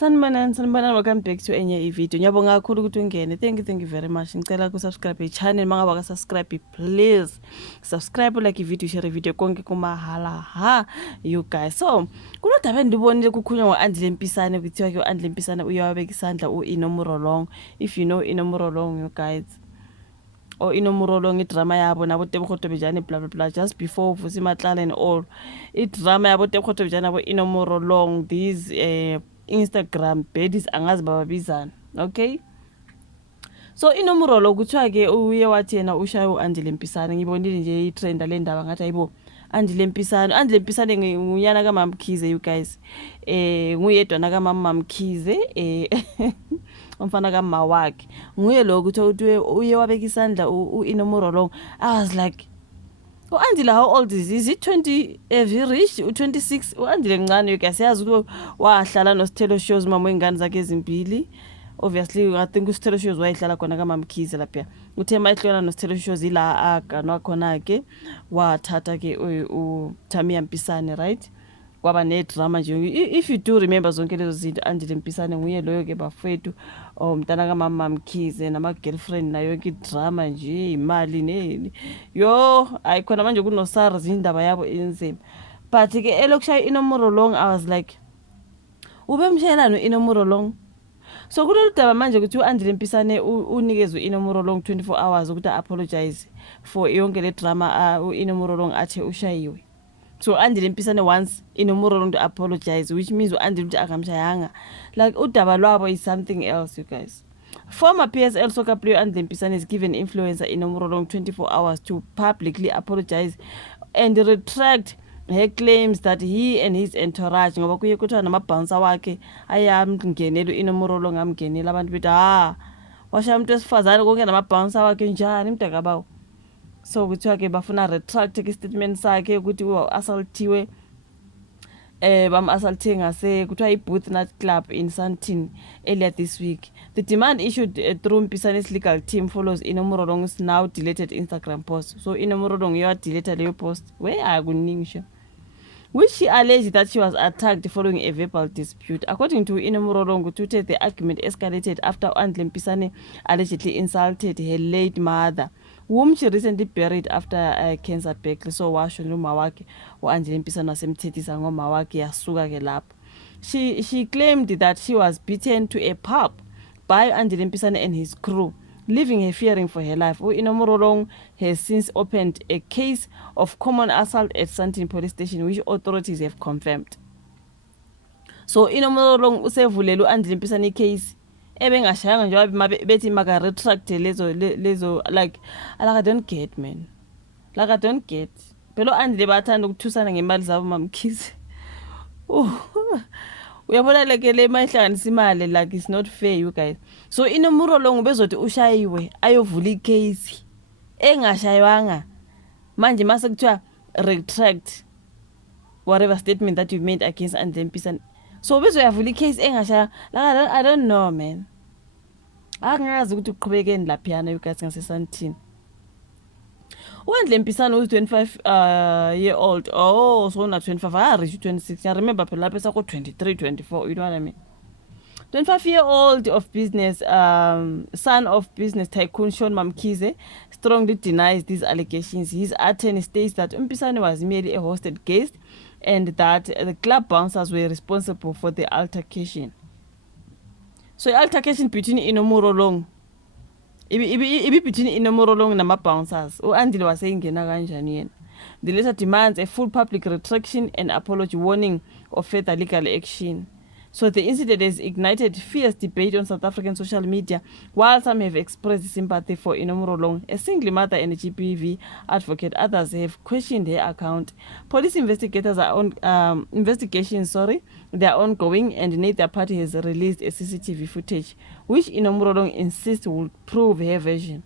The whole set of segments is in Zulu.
Sanibonani, welcome back to enye i-video. Ngiyabonga kakhulu ukuthi ungene. Thank you very much. Ngicela ukusubscribe i-channel mangaba ka subscribe please. Subscribe like i-video, share i-video konke kumahala ha you guys. So, kunodaba endibonile kukhulunywa ngo-Andile Mpisane kuthiwa ke u-Andile Mpisane uyawabeka isandla u-Inomuro Long. If you know Inomuro Long, you guys. Or Inomuro Long idrama yabo nabo Tebogo Tobejane blah blah blah just before Vusi Matlala and all. Idrama yabo Tebogo Tobejane nabo Inomuro Long these Instagram baddies angazi babizana, okay? So Inomuro Long kuthiwa ke uye wathi yena ushaya u-Andile Mpisane. Ngibonile nje i-trend le ndaba ngathi ayibo Andile Mpisane nguyana ka Mamkhize you guys. Nguyedwa na ka Mamkhize umfana ka Mawakhe. Nguye lo ukuthi uye wabeka isandla u-Inomuro Long. I was like, u-Andile how old is he? 20? Have he reached 26? U-Andile mncane ke siyazi ukuthi wahlala noSithelo Shows mama wengane zakhe ezimbili. Obviously I think uSithelo Shows wayehlala khona ka Mamkhize lapha. Uthe mayihlona noSithelo Shows ila aganwa khona ke wathatha ke uThamiya Mpisane, right? Kwaba nedrama nje. If you do remember zonke lezo zinto, Andile Mpisane nguye loyo ke bafethu umntana ka Mamkhize nama girlfriend nayo ke drama nje imali neni. Yo ayikhona manje kunoSARS indaba yabo enzima. But ke elokushaya Inomuro Long I was like ubemshayelana uInomuro Long. So kulolu daba manje ukuthi uAndile Mpisane unikezwe uInomuro Long 24 hours ukuthi apologize for yonke le drama uInomuro Long athe ushayiwe. So Andile Mpisane wants Inomuro Long to apologize, which means uAndile ukuthi akamshayanga. Like udaba lwabo is something else, you guys. Former PSL soccer player Andile Mpisane is given influencer Inomuro Long 24 hours to publicly apologize and retract her claims that he and his entourage ngoba kuye kuthiwa namabhouncer wakhe ayamngenela uInomuro Long amngenela abantu bethi washaya umuntu wesifazane konke namabhouncer wakhe njani mntakabawo. So kuthiwa ke bafuna retract ke statement sakhe ukuthi assaultiwe assaulting ngase kuthiwa iBooth Night Club in Sandton earlier this week. The demand issued through Mpisane's legal team follows Inomuro Long's now deleted Instagram post. So Inomuro Long you deleted your post where akuningisho, which she alleged that she was attacked following a verbal dispute. According to Inomuro Long, the argument escalated after Andile Mpisane allegedly insulted her late mother, whom she recently buried after cancer battle. So washo nomawakhe uAndile Mpisane wasemthethisa ngomawakhe yasuka ke lapho. She claimed that she was beaten to a pulp by Andile Mpisane and his crew, leaving her fearing for her life. Inomuro Long has since opened a case of common assault at Sandton police station, which authorities have confirmed. So Inomuro Long usevulele uAndile Mpisane case ebengashayanga nje bethi maka retract lezo like I don't get, man. Like I don't get. Phela uAndile bathanda ukuthusana ngemali zabo Mamkhize. Uyabona leke le mayihlanganisa imali like it's not fair, you guys. So Inomuro Long bezothi ushayiwe ayovula icase engashaywanga manje mase kuthiwa retract whatever statement that you made against Andile Mpisane. So bezoyavula icase engashaya like I don't know, man. Angazi ukuthi uqhubekeni laphiyana you guys ngase Sandton. uAndile Mpisane was 25-year-old. So not 25, I reached 26. I remember phela lapha sako 23, 24, you know what I mean? 25-year-old of business, son of business tycoon Sean Mamkhize strongly denies these allegations. His attorney states that Mpisane was merely a hosted guest and that the club bouncers were responsible for the altercation. So altercation between Inomuro Long ibi between Inomuro Long nama bouncers. uAndile waseyingena kanjani yena. The letter demands a full public retraction and apology, warning of further legal action. So the incident has ignited fierce debate on South African social media, while some have expressed sympathy for Inomuro Long, a single mother and a GBV advocate. Others have questioned her account. Police investigators are on investigations. They are ongoing, and neither party has released a CCTV footage, which Inomuro Long insists will prove her version.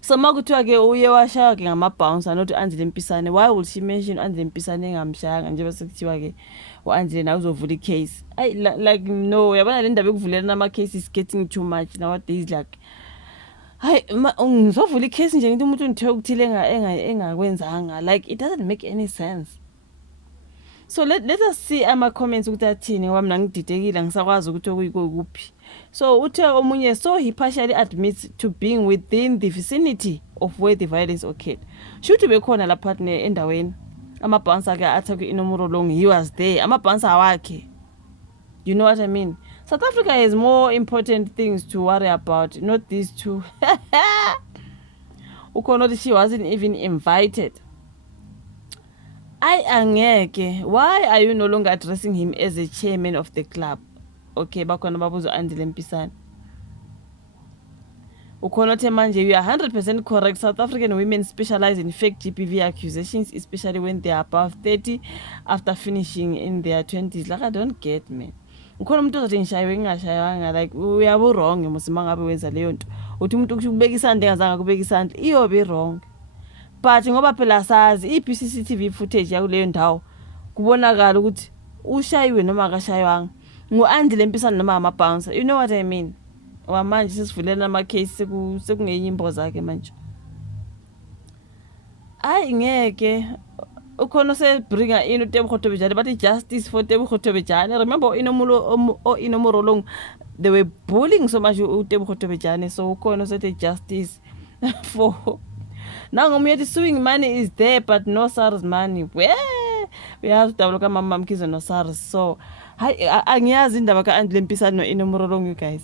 So makuthiwa ke uye washaya ke ngamabouncer not Andile Mpisane. Why would she mention Andile Mpisane ngamshayanga nje bese kuthiwa ke uAndile na uzovula icase? Like no, yabona le ndaba ekuvulela nama cases is getting too much nowadays. Like ngizovula icase nje ngithi umuntu unithe ukuthile engakwenzanga. Like it doesn't make any sense. So let us see ama-comments ukuthi athini ngoba mina ngididekile ngisakwazi ukuthi okuyikuphi. So uthe omunye, so he partially admits to being within the vicinity of where the violence occurred. Should bekhona la partner endaweni amabhansa ake attack iNomorolong, he was there, amabhansa wakhe. You know what I mean? South Africa has more important things to worry about, not these two. Ukhona she wasn't even invited. Angeke. Why are you no longer addressing him as a chairman of the club? Okay, bakhona babuzo Andile Mpisane. Ukhona manje, you are 100% correct. South African women specialize in fake GBV accusations, especially when they are above 30 after finishing in their 20s. Like, I don't get, man. Ukhona umuntu ozothi ngishaywe ngingashayanga, like uyabu wrong musima ngabe wenza leyo nto. Uthi umuntu ukubeka isandla engazange kubeka isandla, iyobe wrong. But ngoba phela sazi i-CCTV footage yakuleyo ndawo kubonakala ukuthi ushayiwe noma akashaywanga ngu-Andile Mpisane noma ama-bouncer. You know what I mean? Manje sesivulela ama-case sekungenyimbo zakhe manje. Ngeke ukhona sebringa in uTebogo Tobejane, but justice for Tebogo Tobejane. Remember iNomorolong, they were bullying so much uTebogo Tobejane, so ukhona sethe justice for. Now the suing money is there, but no SARS money. Where we have to look at Mama Mkizo no SARS. So angiyazi indaba kaAndile Mpisane no iNomorolong, you guys.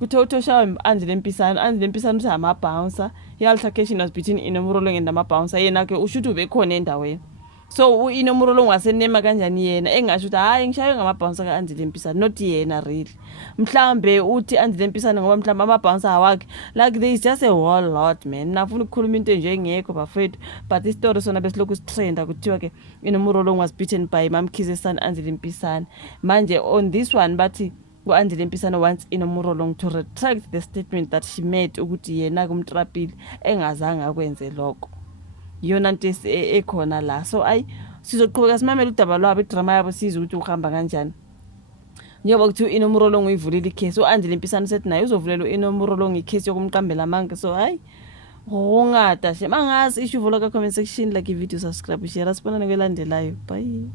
Kuthotho shawa Andile Mpisane uthi ama-bouncer. I-altercation was between iNomorolong and ama-bouncer. Yena ke ushuthi ubekhona endaweni. So iNomorolong wasenema kanjani yena engasho ukuthi ngishaywe ngama-bouncer kaAndile Mpisane, not yena really. Mhlambe uthi Andile Mpisane ngoba mhlambe ama-bouncer awakhe, like there is just a whole lot, man. Nafuna ukukhuluma into nje engekho bafethu, but istory sona besilokhu sitrenda kuthiwa ke iNomorolong was beaten by Mamkhize's son Andile Mpisane. Manje on this one bathi Andile Mpisane wants iNomorolong to retract the statement that she made ukuthi yena kumtrapile engazange akwenze lokho. Yona nto ekhona la. So sizoqhubeka simamela udaba lwabo, idrama yabo sizwe ukuthi uhamba kanjani. Njengoba kuthi iNomorolong uyivulile icase, uAndile Mpisane sethi naye uzovulela iNomorolong icase yokumqambela amanke. So ngata she mangazi issue, vula ka comment section, like i video, subscribe, share, sibonane kwelandelayo. Bye.